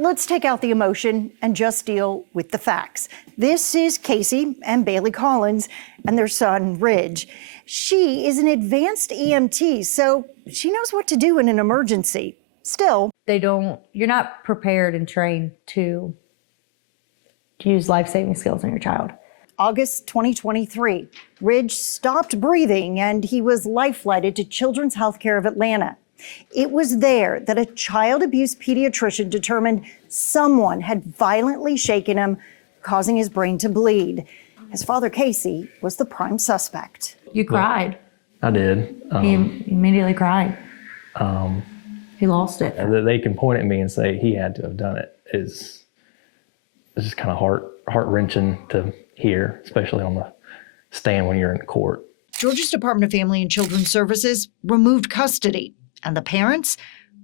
Let's take out the emotion and just deal with the facts. This is Casey and Bailey Collins and their son, Ridge. She is an advanced EMT, so she knows what to do in an emergency. Still, you're not prepared and trained to use life-saving skills on your child. August 2023, Ridge stopped breathing and he was life-flighted to Children's Healthcare of Atlanta. It was there that a child abuse pediatrician determined someone had violently shaken him, causing his brain to bleed. His father, Casey, was the prime suspect. You cried. I did. He immediately cried. He lost it. They can point at me and say he had to have done it. It's just kind of heart-wrenching to hear, especially on the stand when you're in court. Georgia's Department of Family and Children's Services removed custody, and the parents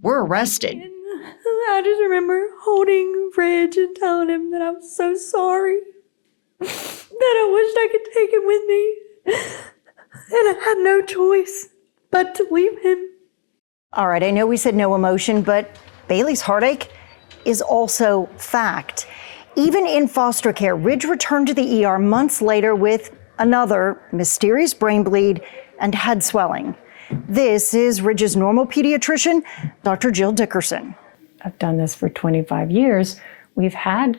were arrested. I just remember holding Ridge and telling him that I was so sorry, that I wished I could take him with me, and I had no choice but to leave him. All right, I know we said no emotion, but Bailey's heartache is also fact. Even in foster care, Ridge returned to the ER months later with another mysterious brain bleed and head swelling. This is Ridge's normal pediatrician, Dr. Jill Dickerson. I've done this for 25 years. We've had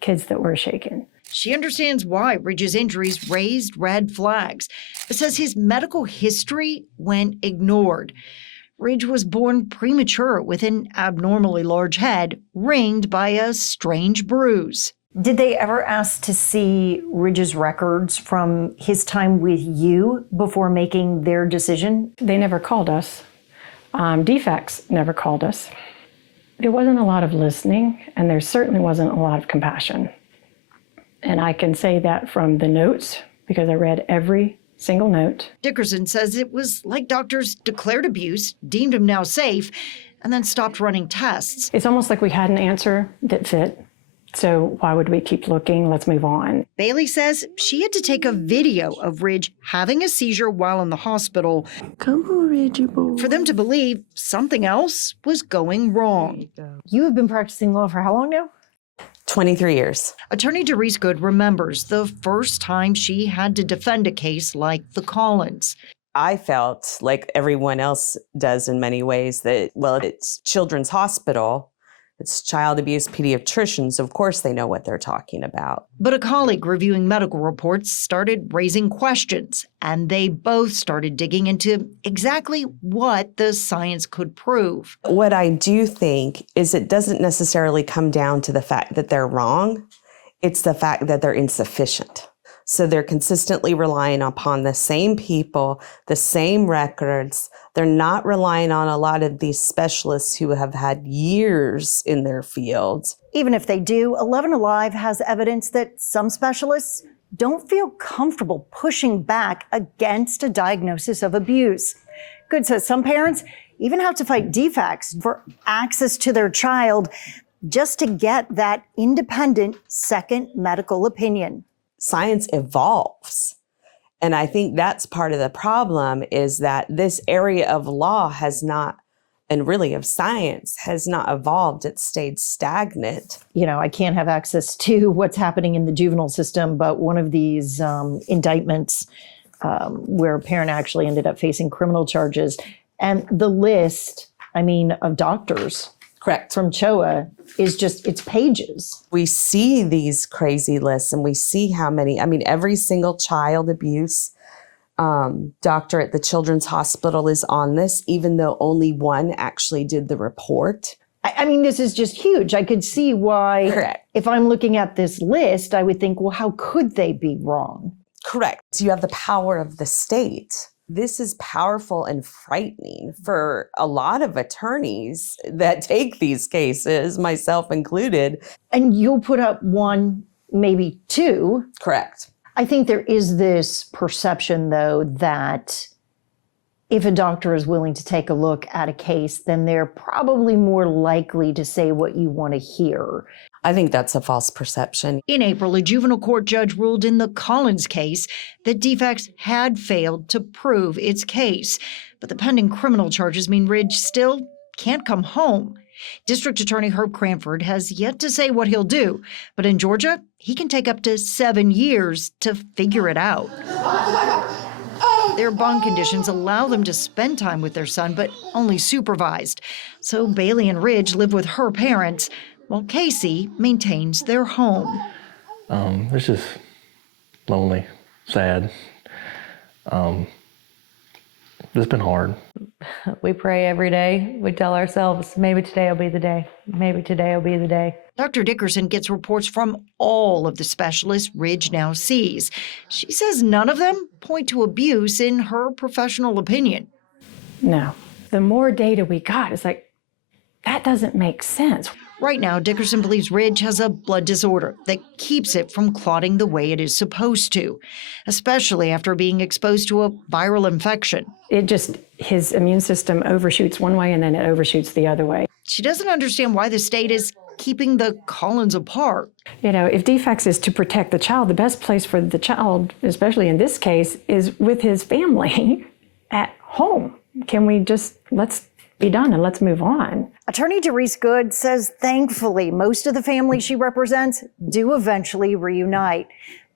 kids that were shaken. She understands why Ridge's injuries raised red flags, but says his medical history went ignored. Ridge was born premature with an abnormally large head, ringed by a strange bruise. Did they ever ask to see Ridge's records from his time with you before making their decision? They never called us. Defects never called us. There wasn't a lot of listening, and there certainly wasn't a lot of compassion. And I can say that from the notes, because I read every single note. Dickerson says it was like doctors declared abuse, deemed him now safe, and then stopped running tests. It's almost like we had an answer that fit. So why would we keep looking? Let's move on. Bailey says she had to take a video of Ridge having a seizure while in the hospital. Come on, Reggie boy. For them to believe something else was going wrong. You have been practicing law for how long now? 23 years. Attorney Doris Good remembers the first time she had to defend a case like the Collins. I felt like everyone else does in many ways that, well, it's Children's Hospital, it's child abuse pediatricians, of course they know what they're talking about. But a colleague reviewing medical reports started raising questions, and they both started digging into exactly what the science could prove. What I do think is it doesn't necessarily come down to the fact that they're wrong. It's the fact that they're insufficient. So they're consistently relying upon the same people, the same records. They're not relying on a lot of these specialists who have had years in their fields. Even if they do, 11 Alive has evidence that some specialists don't feel comfortable pushing back against a diagnosis of abuse. Good says some parents even have to fight defects for access to their child just to get that independent second medical opinion. Science evolves. And I think that's part of the problem, is that this area of law has not, and really of science, has not evolved. It's stayed stagnant. You know, I can't have access to what's happening in the juvenile system, but one of these indictments where a parent actually ended up facing criminal charges, and the list, of doctors Correct. from CHOA is just, it's pages. We see these crazy lists, and we see how many, every single child abuse doctor at the Children's Hospital is on this, even though only one actually did the report. This is just huge. I could see why. Correct. If I'm looking at this list, I would think, well, how could they be wrong? Correct. So you have the power of the state. This is powerful and frightening for a lot of attorneys that take these cases, myself included. And you'll put up one, maybe two. Correct. I think there is this perception, though, that if a doctor is willing to take a look at a case, then they're probably more likely to say what you want to hear. I think that's a false perception. In April, a juvenile court judge ruled in the Collins case that defects had failed to prove its case. But the pending criminal charges mean Ridge still can't come home. District Attorney Herb Cranford has yet to say what he'll do, but in Georgia, he can take up to 7 years to figure it out. Their bond conditions allow them to spend time with their son, but only supervised. So Bailey and Ridge live with her parents, while Casey maintains their home. It's just lonely, sad. It's been hard. We pray every day. We tell ourselves, maybe today will be the day. Maybe today will be the day. Dr. Dickerson gets reports from all of the specialists Ridge now sees. She says none of them point to abuse in her professional opinion. No. The more data we got, it's like, that doesn't make sense. Right now, Dickerson believes Ridge has a blood disorder that keeps it from clotting the way it is supposed to, especially after being exposed to a viral infection. His immune system overshoots one way and then it overshoots the other way. She doesn't understand why the state is keeping the Collins apart. If defects is to protect the child, the best place for the child, especially in this case, is with his family at home. Can we let's be done and let's move on. Attorney Therese Good says thankfully most of the families she represents do eventually reunite.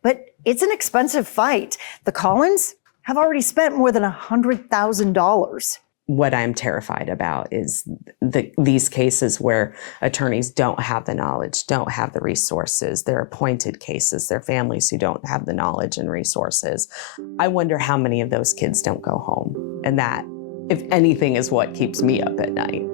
But it's an expensive fight. The Collins have already spent more than $100,000. What I'm terrified about is these cases where attorneys don't have the knowledge, don't have the resources. They're appointed cases. They're families who don't have the knowledge and resources. I wonder how many of those kids don't go home. And that, if anything, is what keeps me up at night.